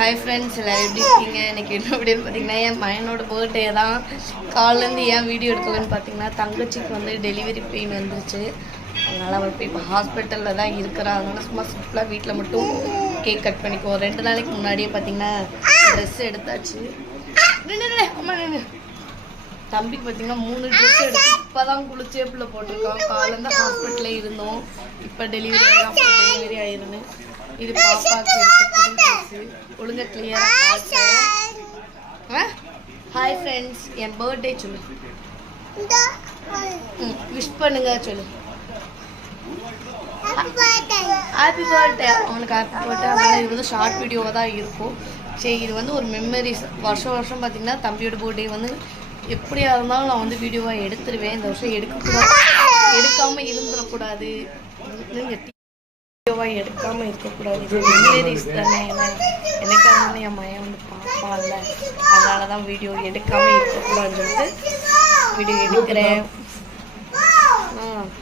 Hi friends, எல்லோரும் எப்படி இருக்கீங்க? எனக்கு என்ன அப்படின்னு பார்த்தீங்கன்னா, என் பையனோட பர்த்டே தான். காலிலேருந்து ஏன் வீடியோ எடுக்கவேன்னு பார்த்தீங்கன்னா, தங்கச்சிக்கு வந்து டெலிவரி பெயின் வந்துருச்சு. அதனால் அவள் போய் இப்போ ஹாஸ்பிட்டலில் தான் இருக்கிறா. அதனால் சும்மா சிம்பிளாக வீட்டில் மட்டும் கேக் கட் பண்ணிக்குவோம். 2 நாளைக்கு முன்னாடியே பார்த்தீங்கன்னா ட்ரெஸ் எடுத்தாச்சு. அம்மா தம்பிக்கு பார்த்தீங்கன்னா 3 ட்ரெஸ் எடுத்து இப்போ தான் குளிச்சேப்பில் போட்டிருக்கோம். காலேருந்து ஹாஸ்பிட்டலில் இருந்தோம். இப்போ டெலிவரி ஆயிருந்தேன். இது பாப்பாவுக்கு எடுத்து ஒழுங்கா கிளியராக காட்டுறேன். ஹாய் ஃப்ரெண்ட்ஸ், என் பர்த்டே சொல்லு, விஷ் பண்ணுங்க சொல்லு. Happy birthday. அவனுக்கு ஹாப்பி பர்த்டே. அதனால் இது வந்து ஷார்ட் வீடியோவாக தான் இருக்கும். சரி, இது வந்து ஒரு மெமரிஸ். வருஷம் பார்த்தீங்கன்னா தம்பியோட பர்த்டே வந்து எப்படியா இருந்தாலும் நான் வந்து வீடியோவாக எடுத்துருவேன். இந்த வருஷம் எடுக்காமல் இருந்துடக்கூடாது, வீடியோவாக எடுக்காமல் இருக்கக்கூடாது. இது மெமரிஸ் தானே. ஏன்னா எனக்காக என் மையம் வந்து பார்ப்பான்ல, அதனால தான் வீடியோ எடுக்காமல் இருக்கக்கூடாதுன்னு சொல்லிட்டு வீடியோ எடுக்கிறேன்.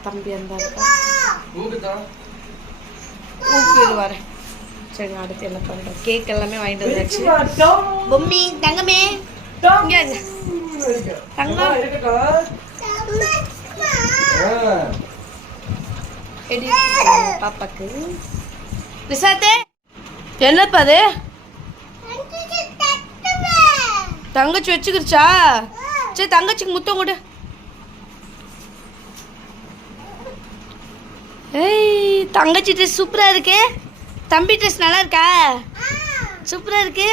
தம்பி அந்த ஊக்கு வரேன். சரி, அடுத்து என்ன பண்ணுறேன்? கேக் எல்லாமே வாங்கிட்டு வந்தாச்சு. பொம்மி தங்கமே இங்கே தங்கம் பாப்பாக்கு ரிசாத்தே என்னப்பா அது? தங்கச்சி வச்சுக்கிருச்சா? சரி, தங்கச்சிக்கு முத்தம் கொடு. ஏய், தங்கச்சி ட்ரெஸ் சூப்பராக இருக்கு. தம்பி ட்ரெஸ் நல்லா இருக்கா? சூப்பராக இருக்கு.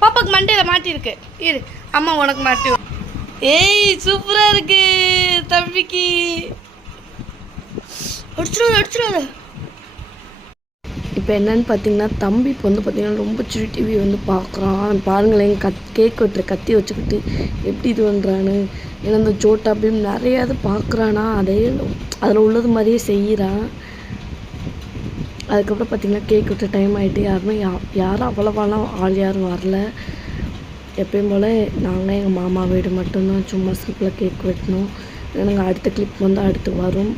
பாப்பாக்கு மண்டையில் மாட்டிருக்கு. இரு, அம்மா உனக்கு மாட்டி. ஏய், சூப்பராக இருக்கு தம்பிக்கு. அடிச்சிடாத. இப்போ என்னன்னு பார்த்தீங்கன்னா, தம்பி இப்போ வந்து பார்த்தீங்கன்னா ரொம்ப சுடி டிவி வந்து பார்க்குறான். பாருங்களேன், கேக் வெட்டுற கத்தி வச்சுக்கிட்டு எப்படி இது பண்ணுறான்னு. ஏன்னா இந்த சோட்டா பீம் நிறையா இது பார்க்குறானா, அதே அதில் உள்ளது மாதிரியே செய்கிறான். அதுக்கப்புறம் பார்த்தீங்கன்னா கேக் வெட்டுற டைம் ஆகிட்டு யாரும் அவ்வளோவாலாம் ஆள் யாரும் வரல. எப்பயும் போல் நாங்கள் எங்கள் மாமா வீடு மட்டும்தான் சும்மா சிம்பிளாக கேக் வெட்டணும். எனக்கு அடுத்த கிளிப் வந்து அடுத்து வரும்.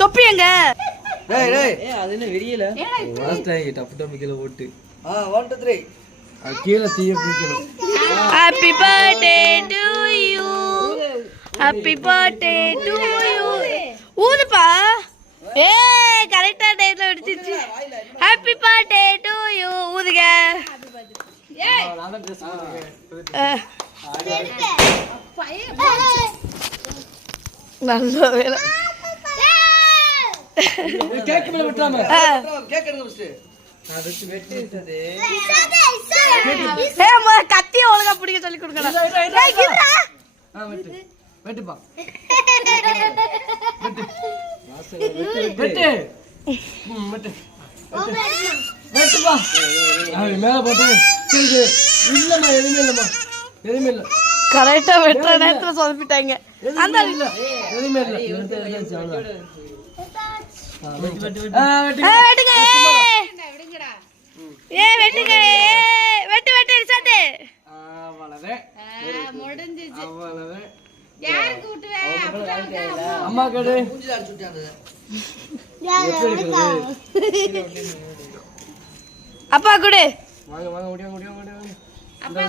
தொப்பி எங்க? அது என்ன வெறியல? கீழே போட்டு 1 2 3 கீழே தீய பிடிக்கணும். Happy birthday to you, happy birthday to you. ஊதுப்பா. ஏய், கரெக்டா டைம்ல வெடிச்சிச்சு. Happy birthday to you. ஊதுங்க. ஏய், நான் தான் ட்ரெஸ் போடுறேன். நல்ல வேலை. கேக் மேல வெட்டலாமா? கேக் எடுங்க ஃபர்ஸ்ட். நான் வெட்டி வெட்டிட்டதே. ஏய், கத்திய ஒழுங்கா பிடிக்க சொல்லி கொடுங்கடா. ஏய், கிரா. வெட்டு. வெட்டுப்பா. வெட்டு. வெட்டு. வெட்டு. வெட்டுப்பா. மேல போட்டு. இல்லம்மா, எதுவுமே இல்ல. கரெக்டா வெட்டுற நேரத்துல சொதப்பிட்டாங்க. அந்த இல்ல, எதுவுமே இல்ல. வெட்டுங்க. வெட்டு ரிசாத்தே. அவ்வளவே முடிஞ்சிச்சு. அவ்வளவே. யாருக்கு ஊட்டுவே? அம்மா கேடு. மூஞ்சில அடிச்சு விட்டாங்க. அப்பா குடு. வாங்க ஓடியா. அப்பா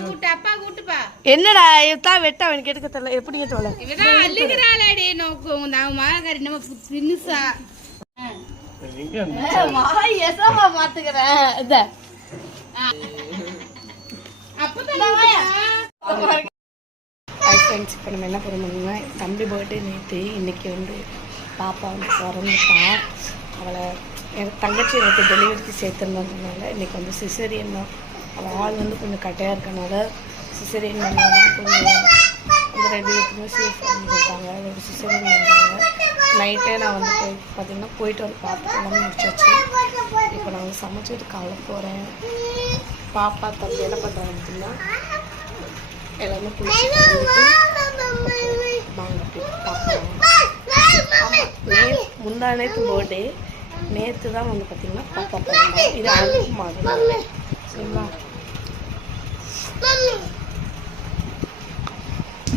கூட்டுப்பா. என்னடா தான் வெட்ட அவனுக்கு எடுக்க தெரியல. எப்படிங்க தோல இவதான் அள்ளுகிறாளேடி நோக்கும். நான் மாகரி நம்ம பின்னுசா மாய் எசமா பாத்துக்கறேன். இத அப்பதான் ஃப்ரெண்ட்ஸ், இப்போ நம்ம என்ன பண்ணணும்னா, தம்பி பர்த்டே நேற்று. இன்னைக்கு வந்து பாப்பா வந்து பிறந்துட்டான். அவளை எனக்கு தங்கச்சி எனக்கு டெலிவரிக்கு சேர்த்துருந்ததுனால இன்னைக்கு வந்து சிசரியன் தான். அவள் ஆள் வந்து கொஞ்சம் கட்டையாக இருக்கனால சிசரியன் பண்ணால் கொஞ்சம் அந்த 2 பேருக்குமே சேஃப் பண்ணிருக்காங்க. அதோட சிசரியன் பண்ணுறாங்க. நைட்டே நான் வந்து போயிட்டு வந்து பார்த்து எல்லாமே முடிச்சாச்சு. இப்போ நான் வந்து சமைச்சிட்டு காலை போகிறேன். பாப்பா தம்பி என்ன பண்ணுறாங்க அப்படின்னா, எல்லாமே குளிச்சுட்டு முந்தா நேற்று பர்த்டே. நேற்று தான் வந்து பார்த்தீங்கன்னா பாப்பா பிறந்தா. இது அனுப்பு மாதிரி சரிங்களா?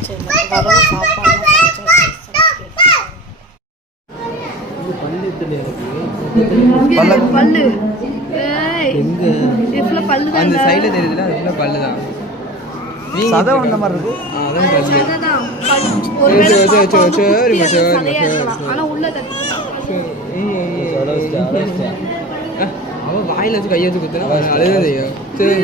சரி வரும் சாப்பாடு பல்லு பல்லு அந்த சைடுல தெரியுதுல அதுல பல்லு தான். சதை வந்த மாதிரி இருக்கு. அதான் அவ வாயில வச்சு கையை வச்சு குத்துனா அழுதே செய்யும். சரி